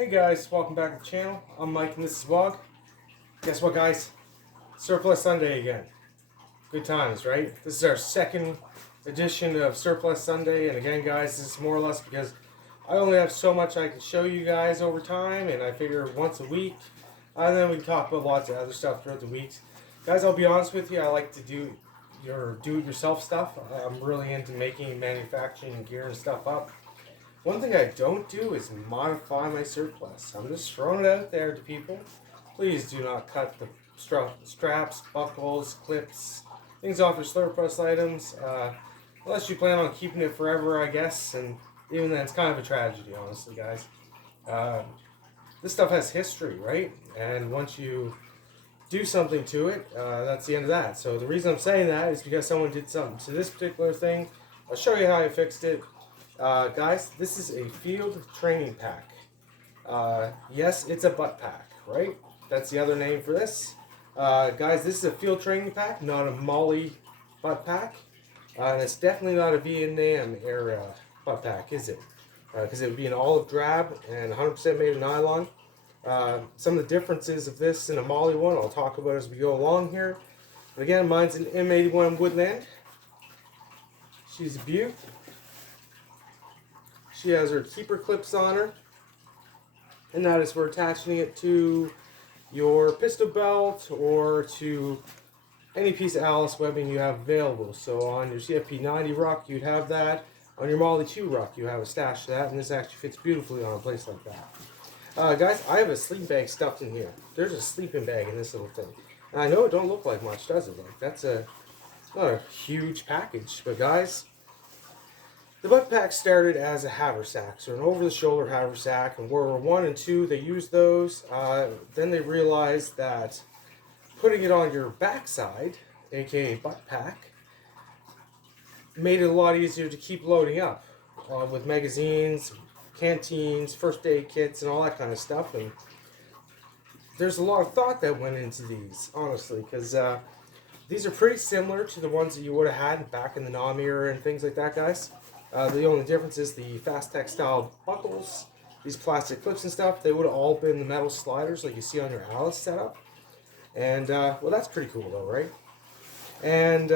Hey guys, welcome back to the channel. I'm Mike and this is Wog. Guess what guys? Surplus Sunday again. Good times, right? This is our second edition of Surplus Sunday, and again guys, this is more or less because I only have so much I can show you guys over time, and I figure once a week, and then we can talk about lots of other stuff throughout the weeks. Guys, I'll be honest with you, I like to do your do-it-yourself stuff. I'm really into making and manufacturing gear and stuff up. One thing I don't do is modify my surplus. I'm just throwing it out there to people. Please do not cut the straps, buckles, clips, things off your surplus items, unless you plan on keeping it forever, I guess, and even then it's kind of a tragedy, honestly, guys. This stuff has history, right? And once you do something to it, that's the end of that. So the reason I'm saying that is because someone did something to this particular thing. I'll show you how I fixed it. Guys, this is a field training pack. Yes, it's a butt pack, right? That's the other name for this. Guys, this is a field training pack, not a Molly butt pack. And it's definitely not a Vietnam era butt pack, is it? Because it would be an olive drab and 100% made of nylon. Some of the differences of this and a Molly one I'll talk about as we go along here. But again, mine's an M81 Woodland. She's a beaut. She has her keeper clips on her, and that is for attaching it to your pistol belt or to any piece of Alice webbing you have available. So on your CFP 90 ruck, you'd have that. On your Molly 2 ruck, you have a stash of that, and this actually fits beautifully on a place like that. Guys, I have a sleeping bag stuffed in here. There's a sleeping bag in this little thing. And I know it don't look like much, does it? Like, that's not a huge package, but guys, the butt pack started as a haversack, so an over-the-shoulder haversack, and World War I and II, they used those. Then they realized that putting it on your backside, aka butt pack, made it a lot easier to keep loading up with magazines, canteens, first aid kits, and all that kind of stuff. And there's a lot of thought that went into these, honestly, because these are pretty similar to the ones that you would have had back in the NOM era and things like that, guys. The only difference is the fast textile buckles, these plastic clips and stuff, they would have all been the metal sliders like you see on your Alice setup. And, well, that's pretty cool though, right? And,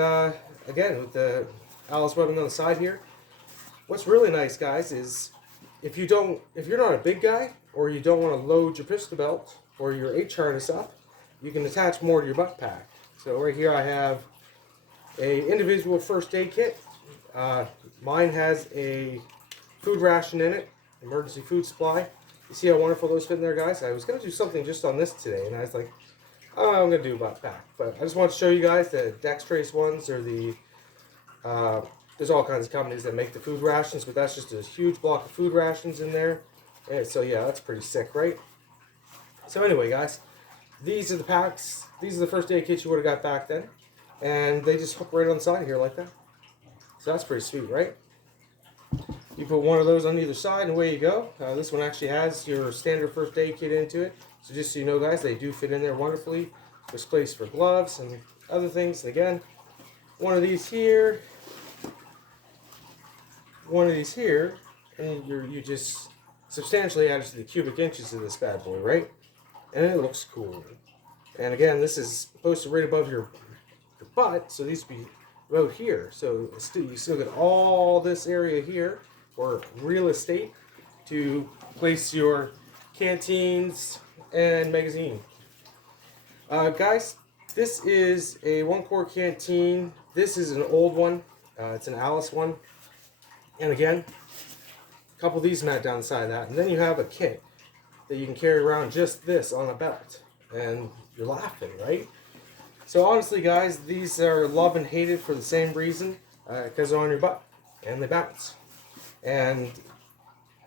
again, with the Alice webbing on the side here, what's really nice, guys, is if you're not a big guy, or you don't want to load your pistol belt or your H harness up, you can attach more to your butt pack. So right here I have a individual first aid kit. Mine has a food ration in it, emergency food supply. You see how wonderful those fit in there, guys? I was going to do something just on this today, and I was like, oh, I'm going to do a butt pack. But I just want to show you guys the Dextrace ones, or the, there's all kinds of companies that make the food rations, but that's just a huge block of food rations in there. And so yeah, that's pretty sick, right? So anyway, guys, these are the packs. These are the first aid kits you would have got back then. And they just hook right on the side here like that. So that's pretty sweet, right? You put one of those on either side and away you go. This one actually has your standard first aid kit into it. So just so you know, guys, they do fit in there wonderfully. There's space for gloves and other things. And again, one of these here, and you just substantially added to the cubic inches of this bad boy, right? And it looks cool. And again, this is posted right above your butt, so these would be about here. So you still get all this area here, or real estate, to place your canteens and magazine. Guys, this is a 1-quart canteen. This is an old one. It's an Alice one. And again, a couple of these mat down the side of that. And then you have a kit that you can carry around just this on a belt. And you're laughing, right? So honestly, guys, these are loved and hated for the same reason, because they're on your butt and they bounce. And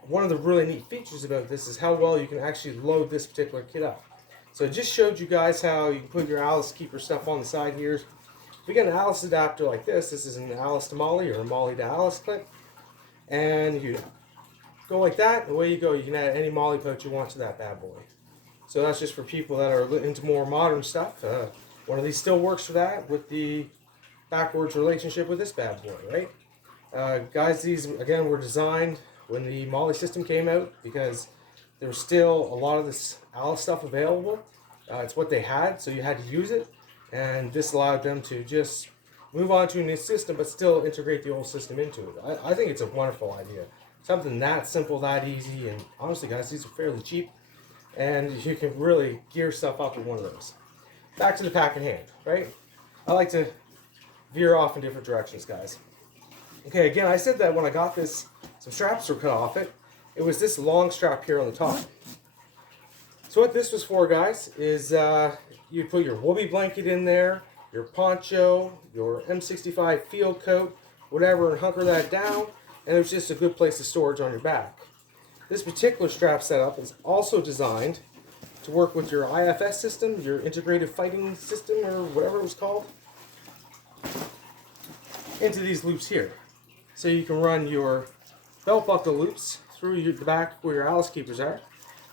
one of the really neat features about this is how well you can actually load this particular kit up. So I just showed you guys how you can put your Alice keeper stuff on the side here. If you get an Alice adapter like this is an Alice to Molly or a Molly to Alice clip, and you go like that, and away you go. You can add any Molly pouch you want to that bad boy. So that's just for people that are into more modern stuff. One of these still works for that with the backwards relationship with this bad boy, right? Guys, these, again, were designed when the Molly system came out because there was still a lot of this Alice stuff available. It's what they had, so you had to use it, and this allowed them to just move on to a new system, but still integrate the old system into it. I think it's a wonderful idea. Something that simple, that easy, and honestly, guys, these are fairly cheap, and you can really gear stuff up with one of those. Back to the pack in hand, right? I like to veer off in different directions, guys. Okay, again, I said that when I got this, some straps were cut off it. It was this long strap here on the top. So what this was for, guys, is you put your whoopee blanket in there, your poncho, your M65 field coat, whatever, and hunker that down, and it was just a good place to storage on your back. This particular strap setup is also designed to work with your IFS system, your integrated fighting system, or whatever it was called, into these loops here. So you can run your belt buckle loops through the back where your Alice keepers are,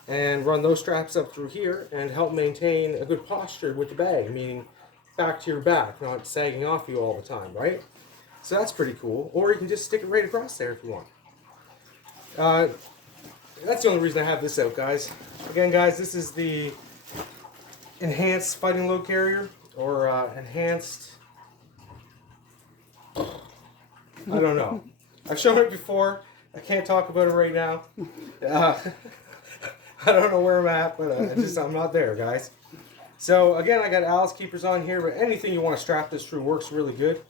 and run those straps up through here and help maintain a good posture with the bag, meaning back to your back, not sagging off you all the time, right? So that's pretty cool. Or you can just stick it right across there if you want. That's the only reason I have this out, guys. Again, guys, this is the enhanced fighting load carrier, or enhanced, I don't know. I've shown it before. I can't talk about it right now. I don't know where I'm at, but I'm not there, guys. So again, I got Alice keepers on here, but anything you want to strap this through works really good.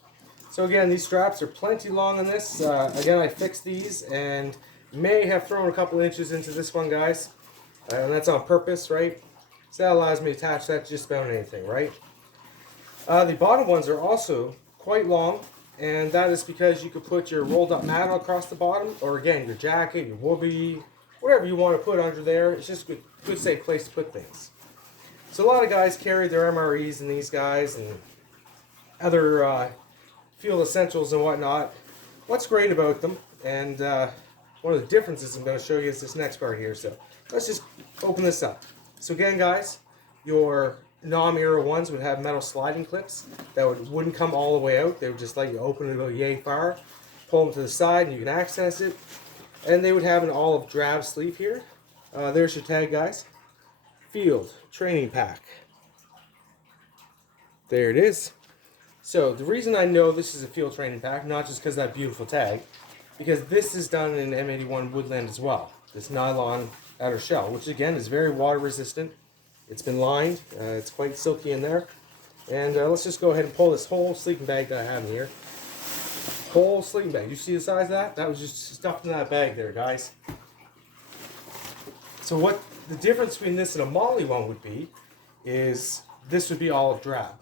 So again, these straps are plenty long on this. Again, I fixed these and may have thrown a couple inches into this one, guys. And that's on purpose, right? So that allows me to attach that to just about anything, right? The bottom ones are also quite long, and that is because you could put your rolled up mat across the bottom, or again, your jacket, your whoopee, whatever you want to put under there. It's just a good safe place to put things. So a lot of guys carry their MREs and these guys and other field essentials and whatnot. What's great about them, and one of the differences I'm going to show you is this next part here. So let's just open this up. So again, guys, your NOM-era ones would have metal sliding clips that wouldn't come all the way out. They would just let you open it about yay far, pull them to the side, and you can access it. And they would have an olive drab sleeve here. There's your tag, guys. Field Training Pack. There it is. So the reason I know this is a field training pack, not just because of that beautiful tag, because this is done in M81 Woodland as well. This nylon outer shell, which again is very water resistant. It's been lined. It's quite silky in there. And let's just go ahead and pull this whole sleeping bag that I have in here. Whole sleeping bag. You see the size of that? That was just stuffed in that bag there, guys. So what the difference between this and a Molly one would be is this would be olive drab.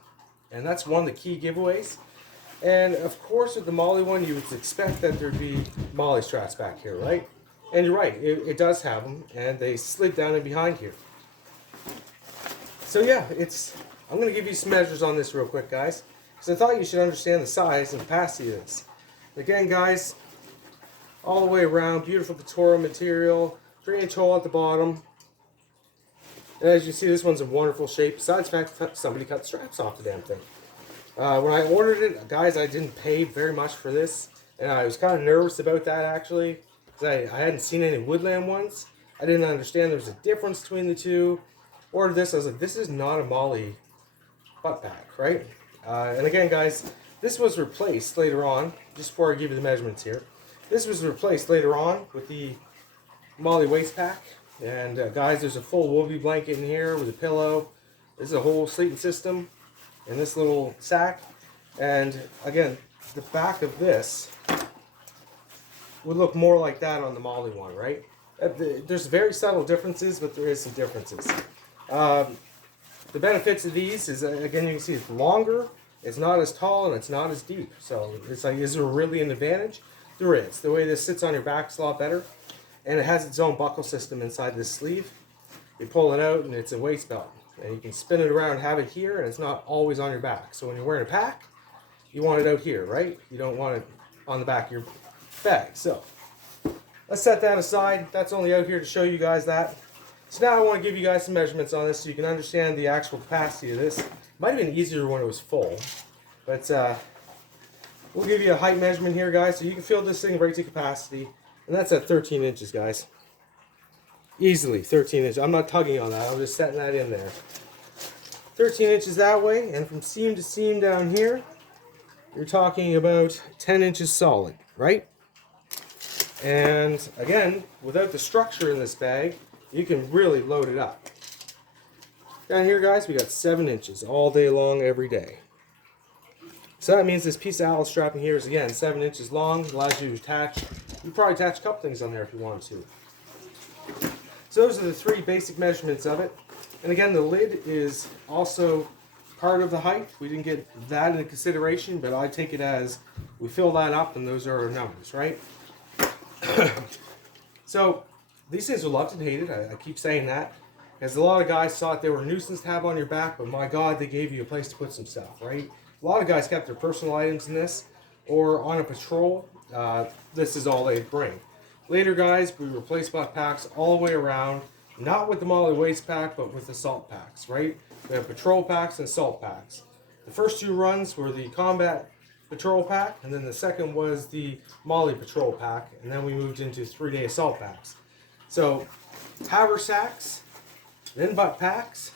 And that's one of the key giveaways. And of course with the Molly one you would expect that there'd be Molly straps back here, right? And you're right, it does have them, and they slid down in behind here. So yeah, I'm going to give you some measures on this real quick, guys, because I thought you should understand the size and capacity of this. Again, guys, all the way around, beautiful couture material, 3-inch hole at the bottom. And as you see, this one's in wonderful shape, besides the fact that somebody cut straps off the damn thing. When I ordered it, guys, I didn't pay very much for this, and I was kind of nervous about that, actually, because I hadn't seen any Woodland ones. I didn't understand there was a difference between the two. Ordered this, I was like, this is not a Molly butt pack, right? And again, guys, this was replaced later on, just before I give you the measurements here. This was replaced later on with the Molly waist pack. And guys, there's a full whoopee blanket in here with a pillow. This is a whole sleeping system in this little sack. And again, the back of this would look more like that on the Molly one, right? There's very subtle differences, but there is some differences. The benefits of these is, again, you can see it's longer, it's not as tall, and it's not as deep. So it's like, is there really an advantage? There is. The way this sits on your back is a lot better. And it has its own buckle system inside this sleeve. You pull it out and it's a waist belt. And you can spin it around, have it here, and it's not always on your back. So when you're wearing a pack, you want it out here, right? You don't want it on the back of your bag. So let's set that aside. That's only out here to show you guys that. So now I want to give you guys some measurements on this so you can understand the actual capacity of this. It might have been easier when it was full. But we'll give you a height measurement here, guys, so you can fill this thing right to capacity. And that's at 13 inches, guys. Easily 13 inches. I'm not tugging on that. I'm just setting that in there. 13 inches that way, and from seam to seam down here, you're talking about 10 inches solid, right? And again, without the structure in this bag, you can really load it up. Down here, guys, we got 7 inches all day long, every day. So that means this piece of allis strapping here is, again, 7 inches long. Allows you to attach. You can probably attach a couple things on there if you want to. So those are the 3 basic measurements of it. And again, the lid is also part of the height. We didn't get that into consideration, but I take it as we fill that up and those are our numbers, right? So these things are loved and hated. I keep saying that. Because a lot of guys thought they were a nuisance to have on your back, but my God, they gave you a place to put some stuff, right? A lot of guys kept their personal items in this, or on a patrol, this is all they'd bring. Later, guys, we replaced butt packs all the way around, not with the Molly waist pack, but with the salt packs, right? We have patrol packs and salt packs. The first 2 runs were the combat patrol pack, and then the second was the Molly patrol pack, and then we moved into 3-day assault packs. So, haversacks, then butt packs,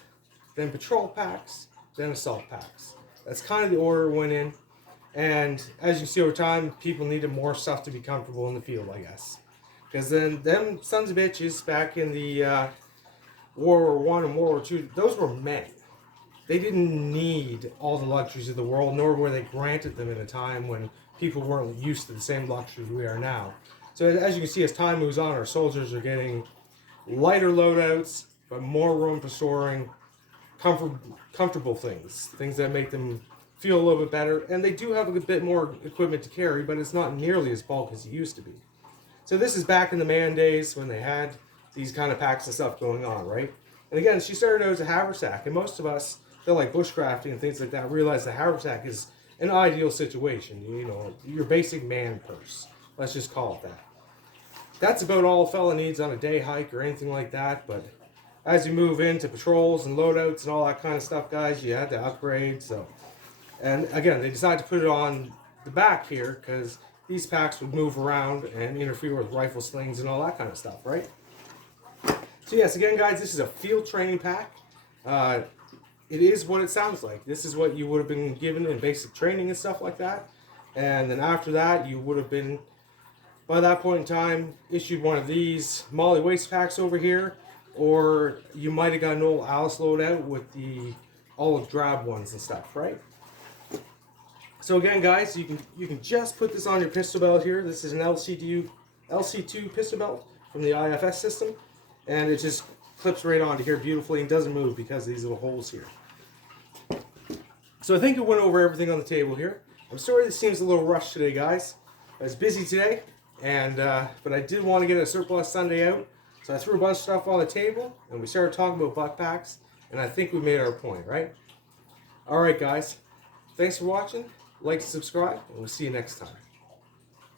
then patrol packs, then assault packs. That's kind of the order it went in. And as you see over time, people needed more stuff to be comfortable in the field, I guess. Because then them sons of bitches back in the World War I and World War II, those were men. They didn't need all the luxuries of the world, nor were they granted them in a time when people weren't used to the same luxuries we are now. So as you can see, as time moves on, our soldiers are getting lighter loadouts, but more room for storing comfortable things that make them feel a little bit better. And they do have a bit more equipment to carry, but it's not nearly as bulky as it used to be. So this is back in the man days when they had these kind of packs and stuff going on, right? And again, she started out as a haversack, and most of us, they're like bushcrafting and things like that, realize the haversack is an ideal situation. You know, your basic man purse. Let's just call it that. That's about all a fella needs on a day hike or anything like that, but as you move into patrols and loadouts and all that kind of stuff, guys, you had to upgrade. So, and again, they decided to put it on the back here because these packs would move around and interfere with rifle slings and all that kind of stuff, right? So yes, again, guys, this is a field training pack. It is what it sounds like. This is what you would have been given in basic training and stuff like that. And then after that, you would have been, by that point in time, issued one of these Molly waist packs over here. Or you might have got an old Alice loadout with the olive drab ones and stuff, right? So again, guys, you can just put this on your pistol belt here. This is an LC2 pistol belt from the IFS system, and it just clips right onto here beautifully and doesn't move because of these little holes here. So I think I went over everything on the table here. I'm sorry this seems a little rushed today, guys. I was busy today, and but I did want to get a surplus Sunday out. So I threw a bunch of stuff on the table, and we started talking about butt packs, and I think we made our point, right? Alright, guys. Thanks for watching. Like and subscribe, and we'll see you next time.